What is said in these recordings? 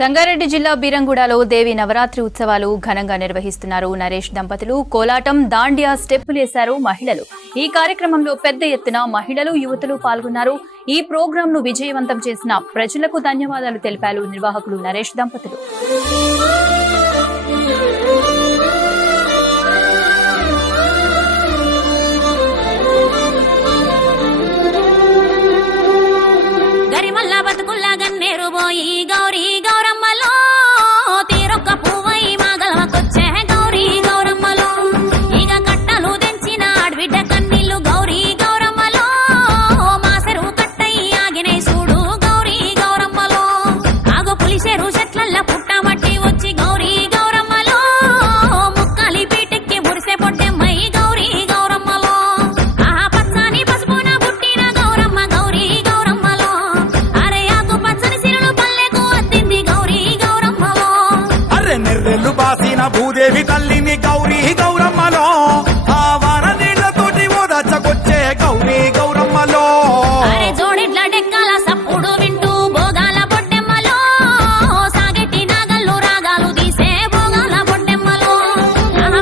సంగారెడ్డి జిల్లా బీరంగూడలో దేవి నవరాత్రి ఉత్సవాలు ఘనంగా నిర్వహిస్తున్నారు. నరేష్ దంపతులు కోలాటం, దాండియా స్టెప్పులేశారు మహిళలు. ఈ కార్యక్రమంలో పెద్ద ఎత్తున మహిళలు, యువతులు పాల్గొన్నారు. ఈ ప్రోగ్రాం ను విజయవంతం చేసిన ప్రజలకు ధన్యవాదాలు తెలిపారు నిర్వాహకులు నరేష్ దంపతులు. గౌరీ గౌరమ్మలో తీరొక్క పువ్వై మాగలవకొచ్చే గౌరీ గౌరమ్మలో ఇక కట్టలు తెంచిన ఆడబిడ్డ కన్నీళ్లు గౌరీ గౌరమ్మలో మాసరు కట్టై ఆగినై చూడు గౌరీ గౌరమ్మలో ఆగో పులిసేరు చెట్లల్ల పుట్టమట్టి వచ్చి గౌరీ గౌరమ్మలో ముక్కాలి పీటెక్కి మురిసే పొట్టెమ్మై గౌరీ గౌరమ్మలో ఆహా పచ్చని పసుపున పుట్టిన గౌరమ్మ గౌరీ గౌరమ్మలో అరే ఆకు పచ్చని నెర్రెల్లు బాసిన భూదేవి తల్లిని గౌరీ గౌరమ్మలో ఆ వాన నీళ్లతోటి ఓదచ్చకొచ్చే గౌరీ గౌరమ్మలో జోడిట్ల డెక్కల సప్పుడు వింటూ భోగాల బొడ్డెమ్మలో సాగెట్టి నాగల్లు రాగాలు తీసే భోగాల బొడ్డెమ్మలో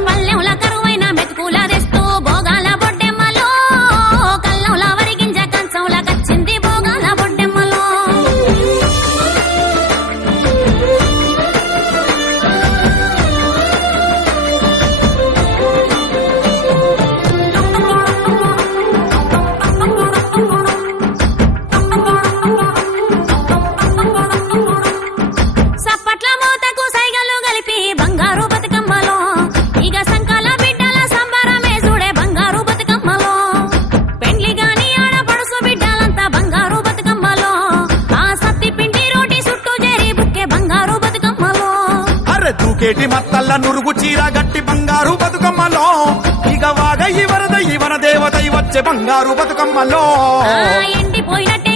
పల్లెంల కరువైన మెతుకుల తెస్తూ భోగాల బొడ్డెమ్మలో కల్లంల వరిగింజ కంచంల కచ్చింది భోగాల బొడ్డెమ్మలో కేటి మత్తల్ల నురుగు చీర గట్టి బంగారు బతుకమ్మలో ఇక వాగ వరద దేవత వచ్చే బంగారు బతుకమ్మలో ఎండిపోయినట్టు